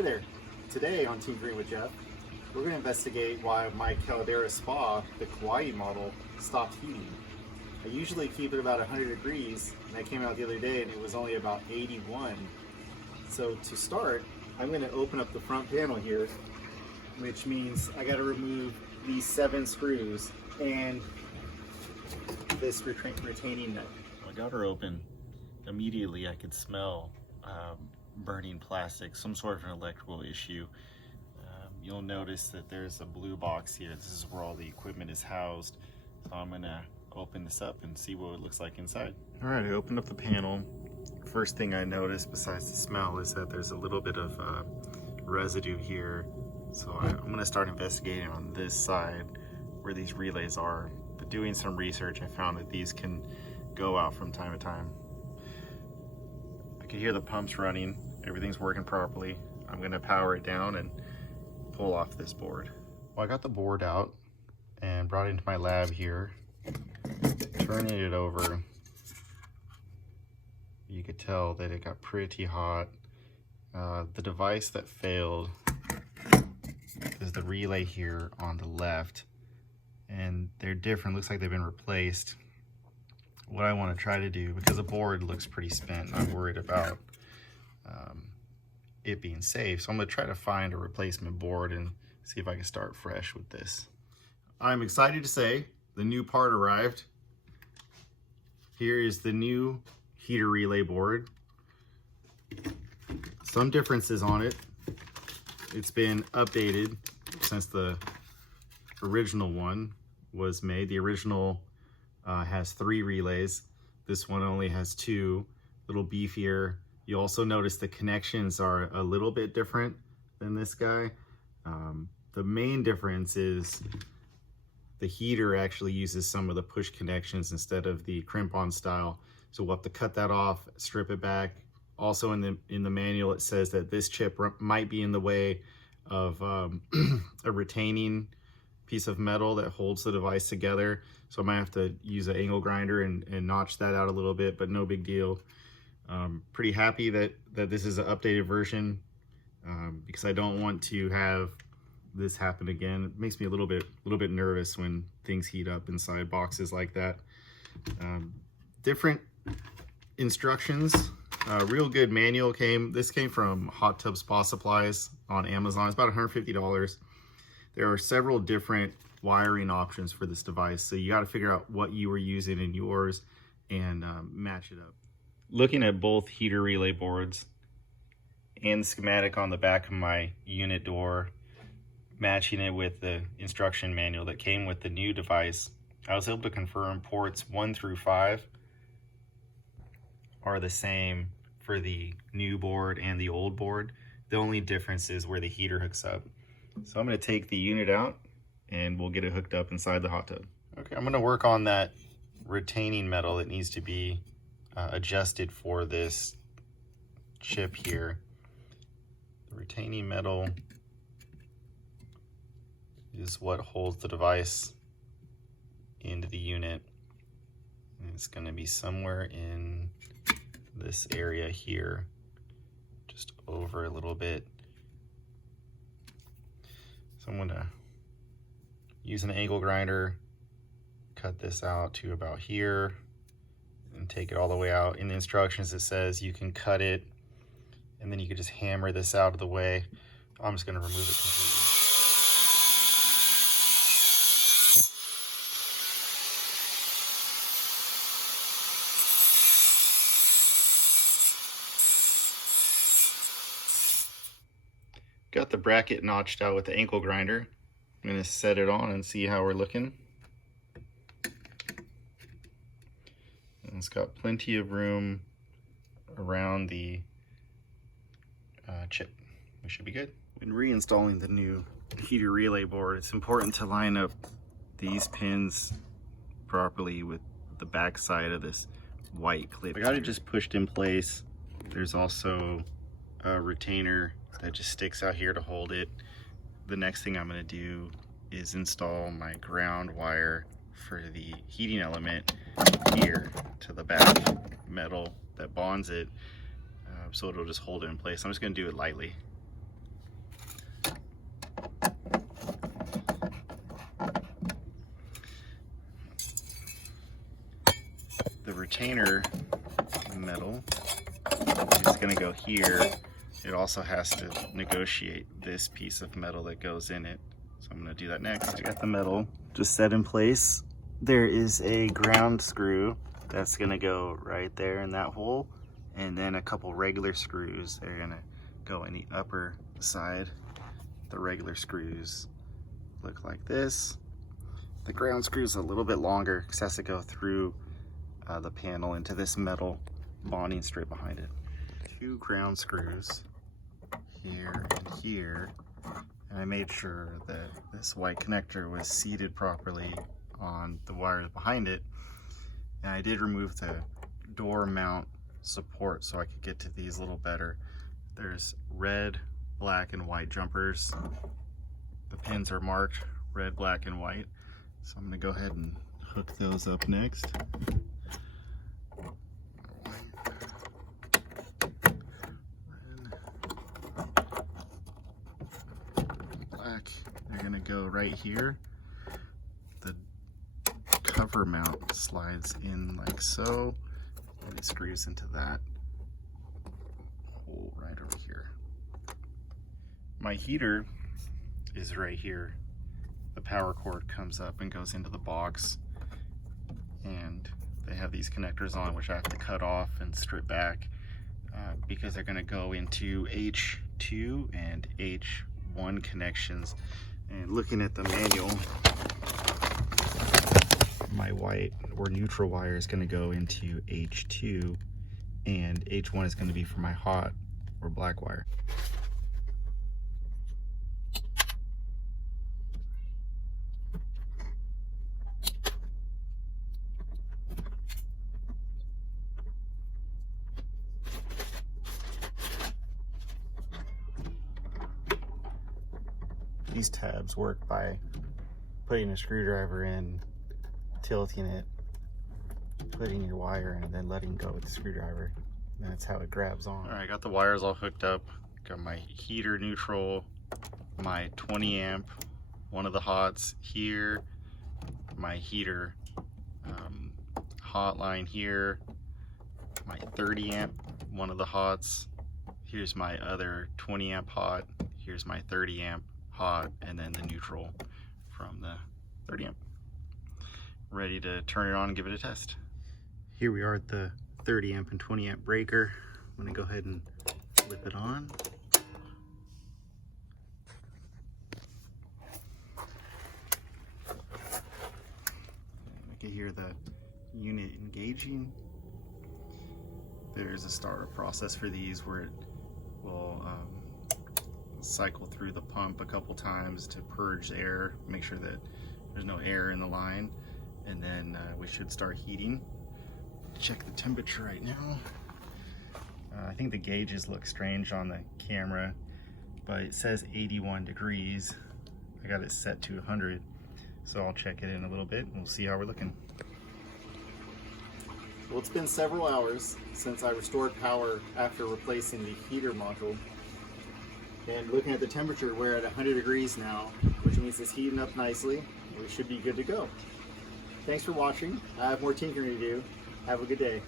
Hey there. Today on Tinkering with Jeff, we're going to investigate why my Caldera spa, the Kauai model, stopped heating. I usually keep it about 100 degrees, and I came out the other day and it was only about 81. So to start, I'm going to open up the front panel here, which means I got to remove these 7 screws and this retaining nut. I got her open. Immediately I could smell burning plastic, some sort of an electrical issue. You'll notice that there's a blue box here. This is where all the equipment is housed. So I'm gonna open this up and see what it looks like inside. All right, I opened up the panel. First thing I noticed besides the smell is that there's a little bit of residue here. So I'm gonna start investigating on this side where these relays are. But doing some research, I found that these can go out from time to time. I can hear the pumps running. Everything's working properly. I'm gonna power it down and pull off this board. Well, I got the board out and brought it into my lab here. Turning it over, you could tell that it got pretty hot. The device that failed is the relay here on the left, and they're different. Looks like they've been replaced. What I want to try to do, because the board looks pretty spent, I'm worried about it being safe. So I'm going to try to find a replacement board and see if I can start fresh with this. I'm excited to say the new part arrived. Here is the new heater relay board. Some differences on it. It's been updated since the original one was made. The original has 3 relays. This one only has 2, a little beefier. You also notice the connections are a little bit different than this guy. The main difference is the heater actually uses some of the push connections instead of the crimp-on style. So we'll have to cut that off, strip it back. Also in the manual, it says that this chip might be in the way of a retaining piece of metal that holds the device together. So I might have to use an angle grinder and notch that out a little bit, but no big deal. Pretty happy that this is an updated version because I don't want to have this happen again. It makes me a little bit nervous when things heat up inside boxes like that. Different instructions. Real good manual came. This came from Hot Tub Spa Supplies on Amazon. It's about $150. There are several different wiring options for this device, so you got to figure out what you were using in yours and match it up. Looking at both heater relay boards and the schematic on the back of my unit door, matching it with the instruction manual that came with the new device, I was able to confirm ports 1 through 5 are the same for the new board and the old board. The only difference is where the heater hooks up. So I'm going to take the unit out and we'll get it hooked up inside the hot tub. Okay, I'm going to work on that retaining metal that needs to be adjusted for this chip here. The retaining metal is what holds the device into the unit. And it's going to be somewhere in this area here, just over a little bit. So I'm going to use an angle grinder, cut this out to about here, and take it all the way out. In the instructions it says you can cut it and then you can just hammer this out of the way. I'm just going to remove it completely. Got the bracket notched out with the ankle grinder. I'm going to set it on and see how we're looking. And it's got plenty of room around the chip. We should be good. When reinstalling the new heater relay board, it's important to line up these pins properly with the back side of this white clip. I got it just pushed in place. There's also a retainer that just sticks out here to hold it. The next thing I'm going to do is install my ground wire for the heating element here to the back metal that bonds it, so it'll just hold it in place. I'm just going to do it lightly. the retainer metal is going to go here. It also has to negotiate this piece of metal that goes in it. So I'm going to do that next. I got the metal just set in place. There is a ground screw that's going to go right there in that hole, and then a couple regular screws that are going to go in the upper side. The regular screws look like this. The ground screw is a little bit longer because it has to go through the panel into this metal bonding strip behind it. 2 ground screws here and here, and I made sure that this white connector was seated properly on the wires behind it, and I did remove the door mount support so I could get to these a little better. There's red, black, and white jumpers. The pins are marked red, black, and white, so I'm going to go ahead and hook those up next. They're going to go right here. The cover mount slides in like so, and it screws into that hole right over here. My heater is right here. The power cord comes up and goes into the box, and they have these connectors on which I have to cut off and strip back because they're going to go into H2 and H1 connections. And looking at the manual, my white or neutral wire is going to go into H2, and H1 is going to be for my hot or black wire. These tabs work by putting a screwdriver in, tilting it, putting your wire in, and then letting go with the screwdriver. And that's how it grabs on. All right, I got the wires all hooked up. Got my heater neutral, my 20 amp, one of the hots here, my heater hot line here, my 30 amp, one of the hots. Here's my other 20 amp hot. Here's my 30 amp hot, and then the neutral from the 30 amp. Ready to turn it on and give it a test. Here we are at the 30 amp and 20 amp breaker. I'm gonna go ahead and flip it on. I can hear the unit engaging. There's a startup process for these where it will cycle through the pump a couple times to purge air, make sure that there's no air in the line, and then we should start heating. Check the temperature right now. I think the gauges look strange on the camera, but it says 81 degrees. I got it set to 100, so I'll check it in a little bit and we'll see how we're looking. Well, it's been several hours since I restored power after replacing the heater module. And looking at the temperature, we're at 100 degrees now, which means it's heating up nicely. We should be good to go. Thanks for watching. I have more tinkering to do. Have a good day.